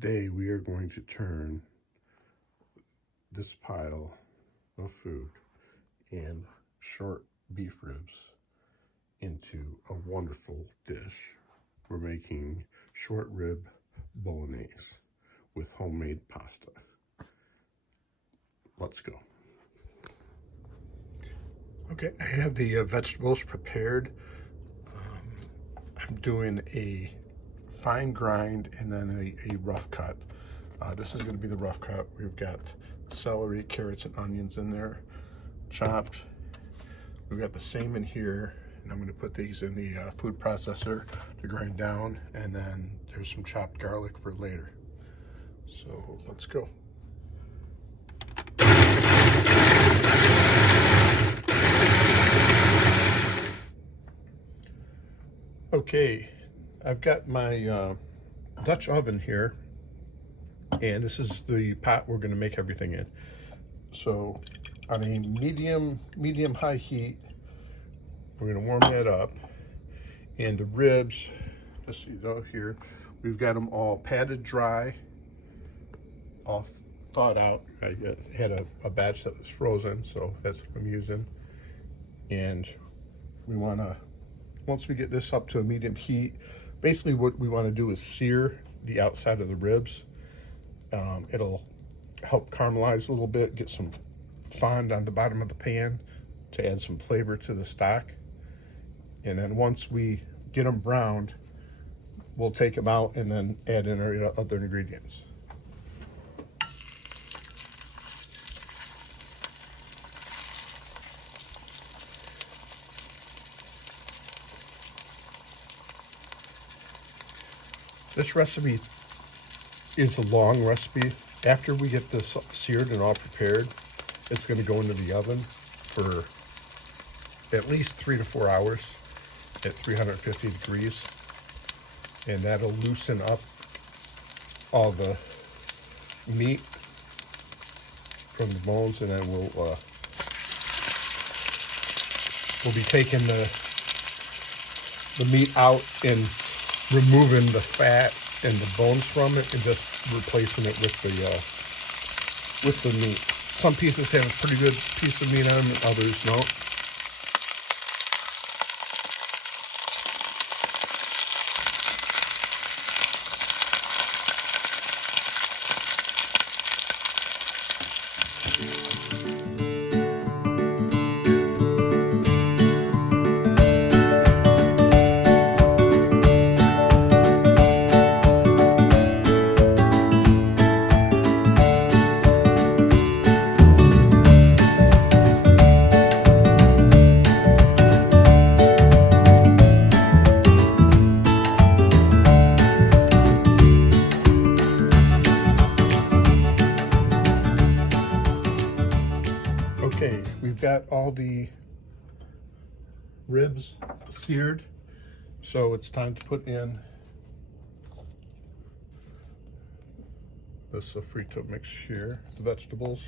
Today we are going to turn this pile of food and short beef ribs into a wonderful dish. We're making short rib Bolognese with homemade pasta. Let's go. Okay, I have the vegetables prepared. I'm doing a fine grind and then a rough cut. This is going to be the rough cut. We've got celery, carrots, and onions in there, chopped. We've got the same in here, and I'm going to put these in the food processor to grind down, and then there's some chopped garlic for later. So let's go. Okay, I've got my Dutch oven here, and this is the pot we're going to make everything in. So on a medium high heat, we're going to warm that up. And the ribs, just so you know, here we've got them all patted dry, all thawed out. I had a batch that was frozen, so that's what I'm using. And we want to, once we get this up to a medium heat, basically what we want to do is sear the outside of the ribs. It'll help caramelize a little bit, get some fond on the bottom of the pan to add some flavor to the stock. And then once we get them browned, we'll take them out and then add in our other ingredients. This recipe is a long recipe. After we get this seared and all prepared, it's going to go into the oven for at least 3 to 4 hours at 350 degrees. And that'll loosen up all the meat from the bones, and then we'll be taking the meat out and removing the fat and the bones from it and just replacing it with the meat. Some pieces have a pretty good piece of meat on them, and others don't. Okay, we've got all the ribs seared, so it's time to put in the sofrito mix here, the vegetables.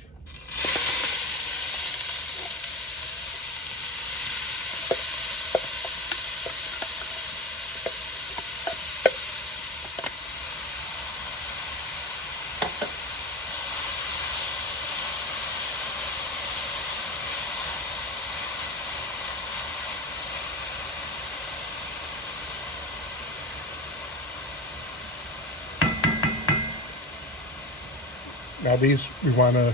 Now these we want to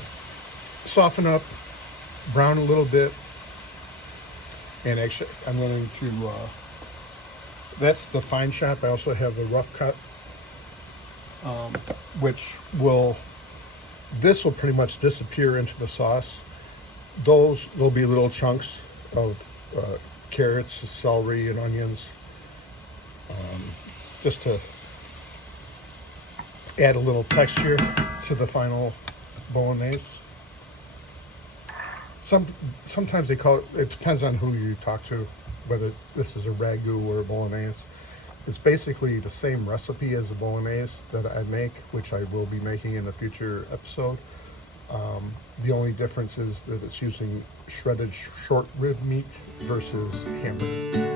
soften up, brown a little bit, and actually I'm going to, that's the fine chop. I also have the rough cut, this will pretty much disappear into the sauce. There'll be little chunks of carrots, celery, and onions, just to add a little texture to the final Bolognese. Sometimes they call it depends on who you talk to, whether this is a ragu or a Bolognese. It's basically the same recipe as the Bolognese that I make, which I will be making in a future episode. The only difference is that it's using shredded short rib meat versus hamburger.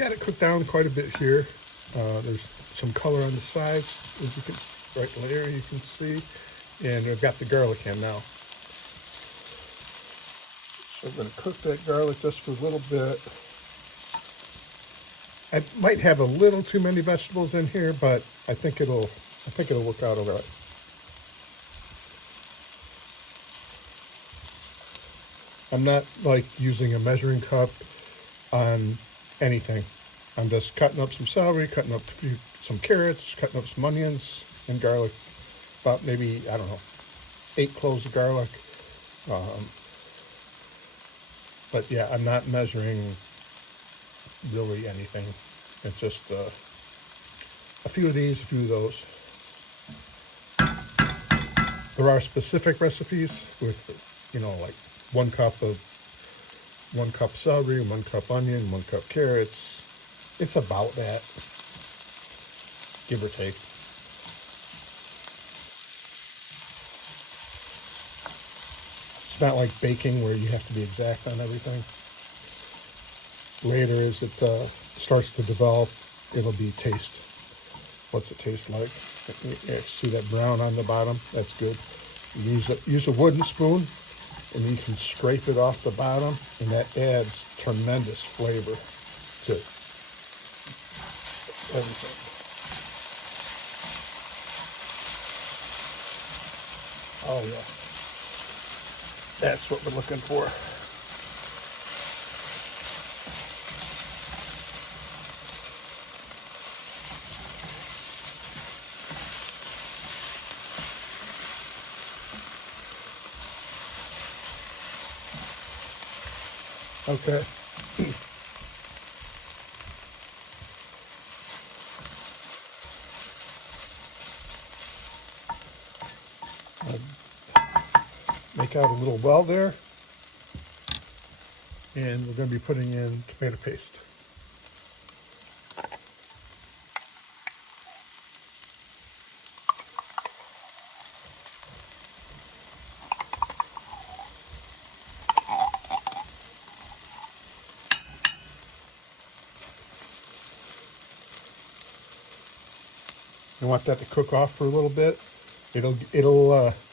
got it cooked down quite a bit here. There's some color on the sides, as you can, right there you can see. And I've got the garlic in now. So I'm going to cook that garlic just for a little bit. I might have a little too many vegetables in here, but I think it'll work out all right. I'm not like using a measuring cup on anything. I'm just cutting up some celery, cutting up some carrots, cutting up some onions and garlic. About maybe, I don't know, 8 cloves of garlic. But yeah, I'm not measuring really anything. It's just a few of these, a few of those. There are specific recipes with, like 1 cup celery, 1 cup onion, 1 cup carrots. It's about that, give or take. It's not like baking where you have to be exact on everything. Later, as it starts to develop, it'll be taste. What's it taste like? You see that brown on the bottom? That's good. You use a wooden spoon, and you can scrape it off the bottom, and that adds tremendous flavor to everything. Oh yeah, that's what we're looking for. Okay. Make out a little well there. And we're going to be putting in tomato paste. You want that to cook off for a little bit. It'll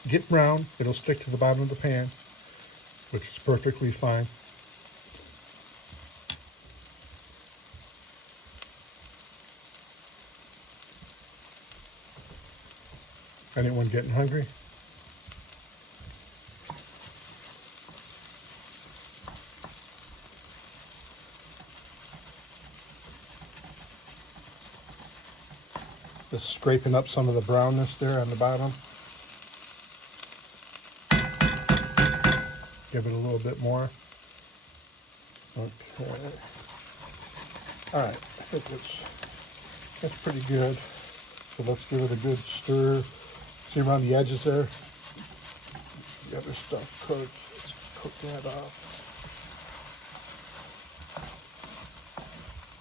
get brown. It'll stick to the bottom of the pan, which is perfectly fine. Anyone getting hungry? Just scraping up some of the brownness there on the bottom. Give it a little bit more. Okay. All right, I think that's pretty good. So let's give it a good stir. See around the edges there? The other stuff cooked. Let's cook that up.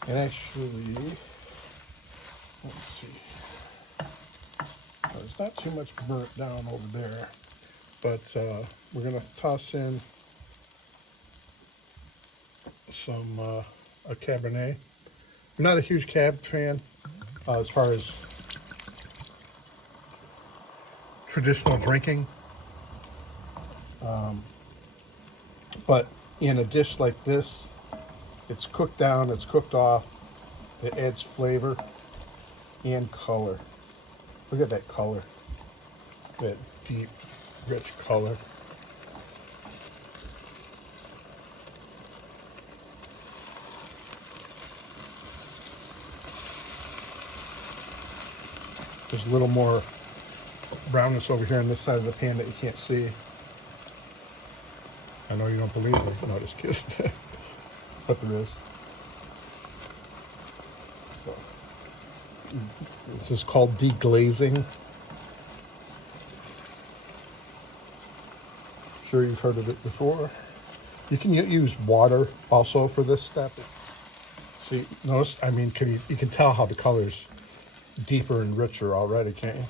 And actually, let's see. There's not too much burnt down over there, but we're gonna toss in some a Cabernet. I'm not a huge Cab fan as far as traditional drinking, but in a dish like this, it's cooked down, it's cooked off, it adds flavor and color. Look at that color, that deep, rich color. There's a little more brownness over here on this side of the pan that you can't see. I know you don't believe me. No, just kidding. But there is. So, this is called deglazing. Sure you've heard of it before. You can use water also for this step. See, notice, I mean, you can tell how the color's deeper and richer already, can't you?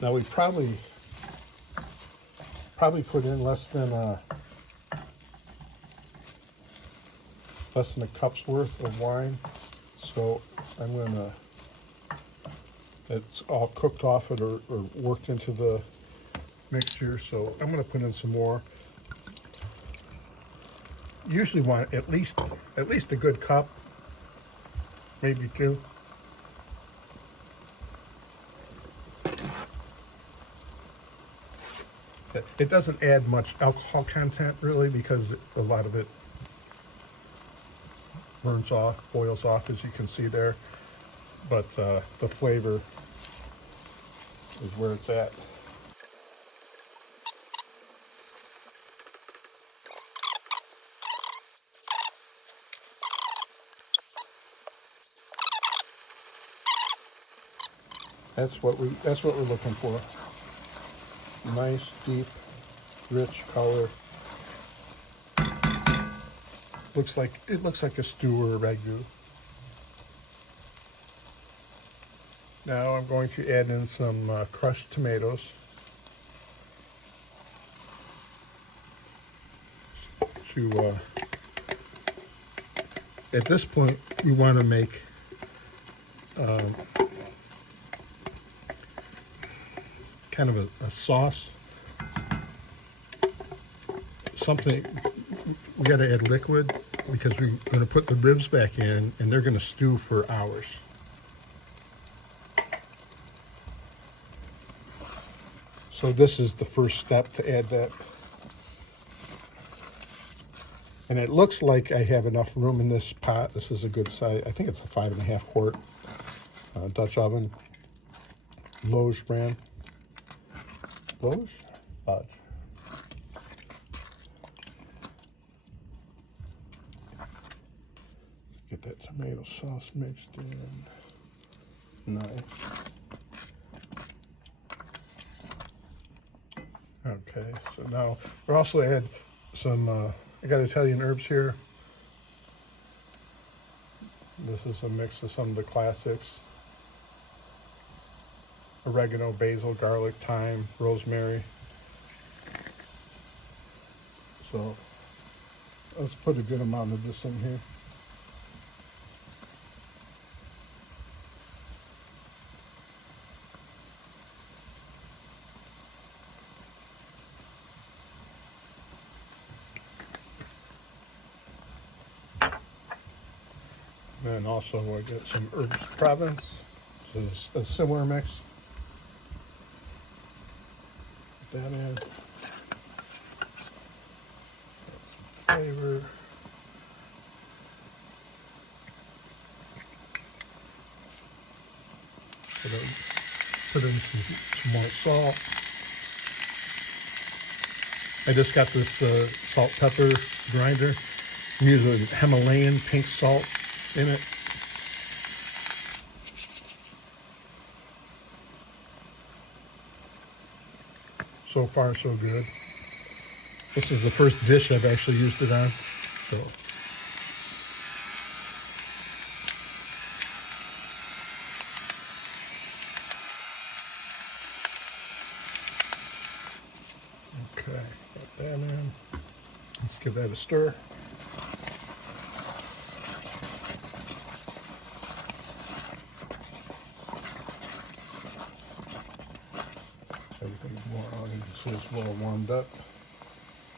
Now we probably put in less than a cup's worth of wine. So I'm gonna, it's all cooked off it or worked into the mixture. So I'm gonna put in some more. Usually want at least a good cup, maybe two. It doesn't add much alcohol content really, because a lot of it burns off, boils off, as you can see there. But the flavor is where it's at. That's what we're looking for. Nice, deep, rich color. It looks like a stew or a ragu. Now I'm going to add in some crushed tomatoes. At this point, we want to make kind of a sauce. Something, we got to add liquid because we're going to put the ribs back in and they're going to stew for hours. So this is the first step to add that. And it looks like I have enough room in this pot. This is a good size. I think it's a 5.5 quart Dutch oven. Loge brand. Loge? Lodge. Get that tomato sauce mixed in. Nice. Okay, so now we'll also add some, I got Italian herbs here. This is a mix of some of the classics. Oregano, basil, garlic, thyme, rosemary. So let's put a good amount of this in here. And also I get some herbs Provence, so it's a similar mix. Put that in. Add some flavor. Put in some more salt. I just got this salt pepper grinder. I'm using Himalayan pink salt in it. So far, so good. This is the first dish I've actually used it on. So. Okay, put that in. Let's give that a stir. Everything's more on, so it's well warmed up.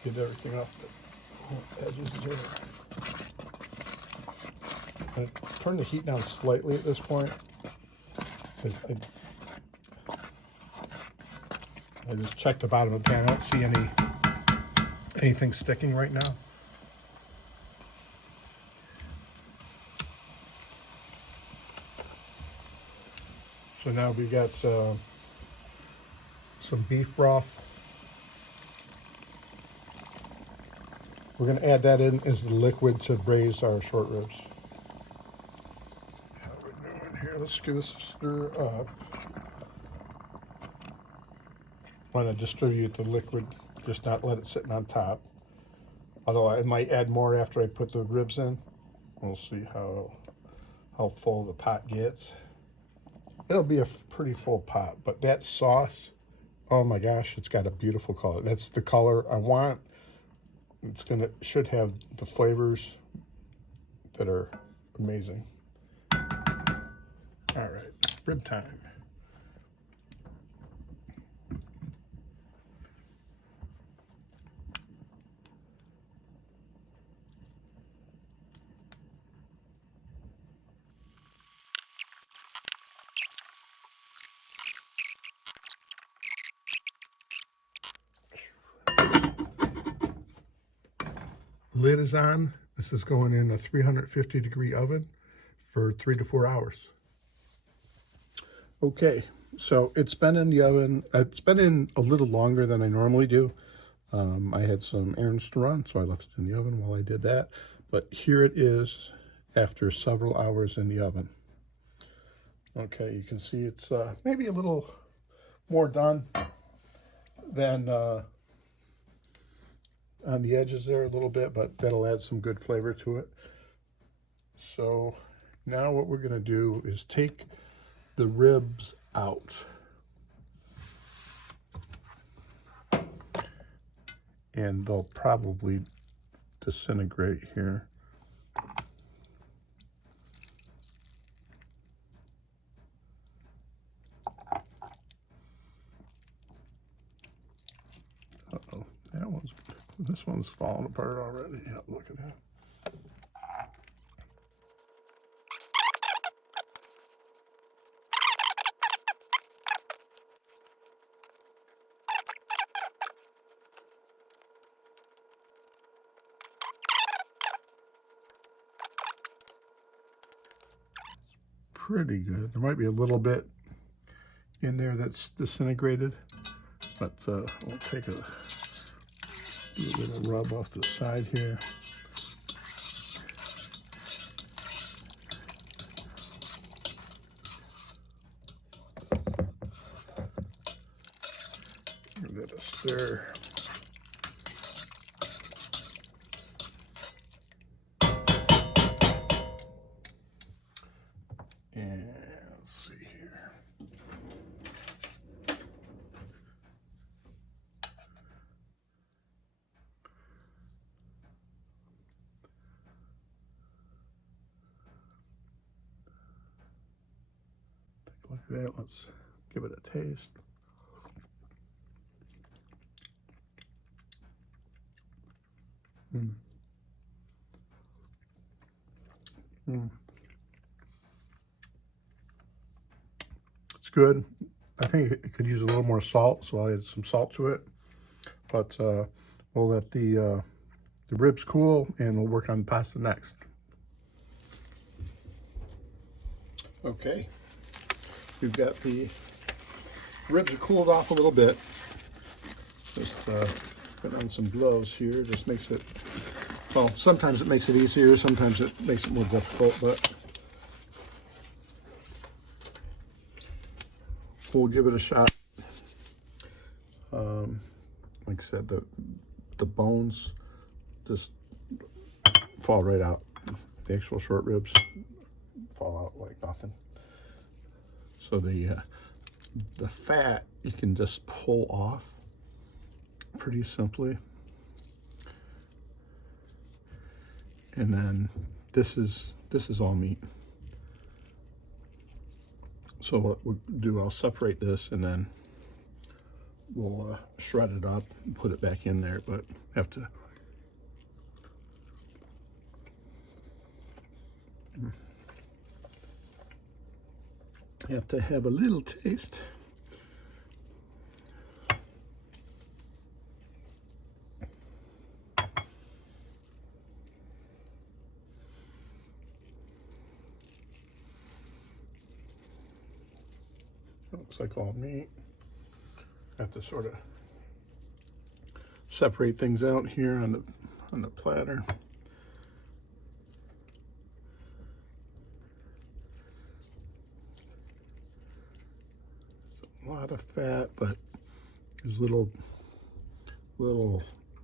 Get everything off the edges there. I turn the heat down slightly at this point because I just checked the bottom of the pan. I don't see anything sticking right now. So now we got some beef broth. We're going to add that in as the liquid to braise our short ribs. How are we doing here? Let's give this a stir up. Want to distribute the liquid, just not let it sitting on top. Although I might add more after I put the ribs in. We'll see how full the pot gets. it'll be a pretty full pot. But that sauce, oh my gosh, it's got a beautiful color. That's the color I want. Should have the flavors that are amazing. All right, rib time. Lid is on. This is going in a 350-degree oven for 3 to 4 hours. Okay, so it's been in the oven. It's been in a little longer than I normally do. I had some errands to run, so I left it in the oven while I did that. But here it is after several hours in the oven. Okay, you can see it's maybe a little more done than on the edges there a little bit, but that'll add some good flavor to it. So now what we're going to do is take the ribs out. And they'll probably disintegrate here. Uh-oh, this one's falling apart already. Yeah, look at that. Pretty good. There might be a little bit in there that's disintegrated, but we'll take a little rub off to the side here. Give that a stir. And let's see here. Take a look at that. Let's give it a taste. It's good. I think it could use a little more salt, so I'll add some salt to it. But we'll let the ribs cool, and we'll work on the pasta next. Okay, we've got the ribs are cooled off a little bit. Just put on some gloves here. Just makes it, well, sometimes it makes it easier, sometimes it makes it more difficult, but we'll give it a shot. Like I said, the bones just fall right out. The actual short ribs fall out like nothing. So the fat you can just pull off pretty simply. And then this is all meat. So what we'll do, I'll separate this and then we'll shred it up and put it back in there, but have to have a little taste. Looks like all meat. Have to sort of separate things out here on the platter. A lot of fat, but there's little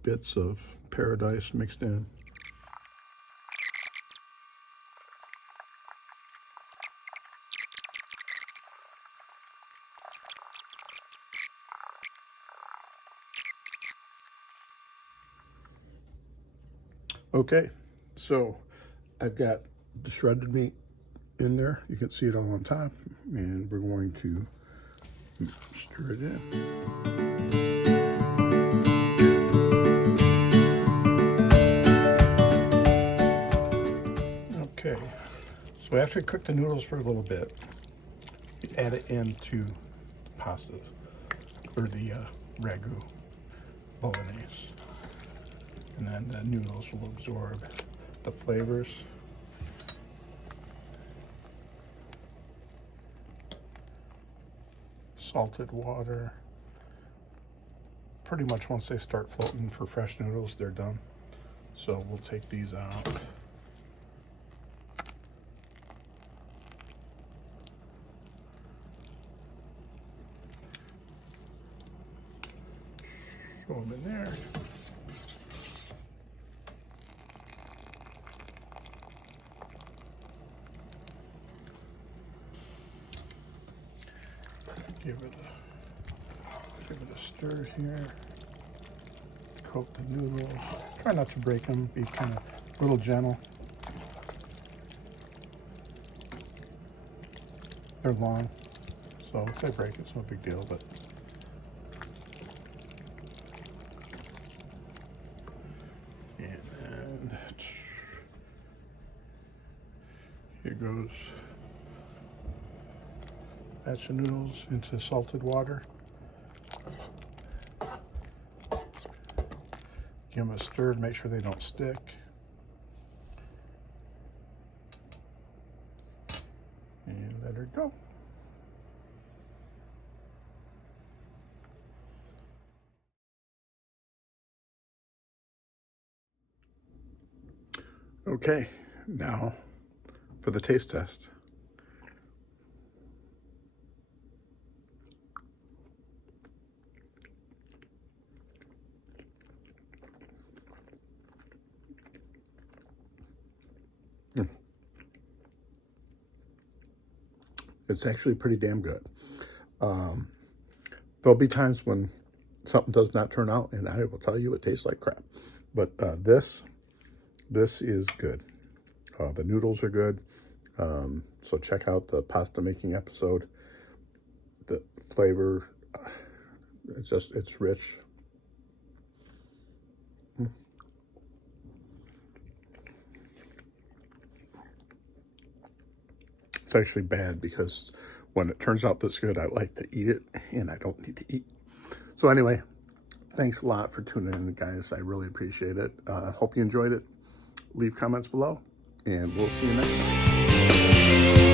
bits of paradise mixed in. Okay, so I've got the shredded meat in there. You can see it all on top, and we're going to stir it in. Okay, so after you cook the noodles for a little bit, you add it into the pasta, or the ragu bolognese. And then the noodles will absorb the flavors. Salted water. Pretty much once they start floating for fresh noodles, they're done. So we'll take these out. Throw them in there. Give it a stir here. Coat the noodles. Try not to break them. Be kind of a little gentle. They're long, so if they break, it's no big deal. But and then here goes batch of noodles into salted water. Give them a stir to make sure they don't stick. And let her go. Okay, now for the taste test. It's actually pretty damn good. There'll be times when something does not turn out, and I will tell you it tastes like crap. But this is good. The noodles are good. So check out the pasta making episode. The flavor, it's rich. It's actually bad because when it turns out this good, I like to eat it, and I don't need to eat. So anyway, thanks a lot for tuning in, guys. I really appreciate it. Hope you enjoyed it. Leave comments below, and we'll see you next time.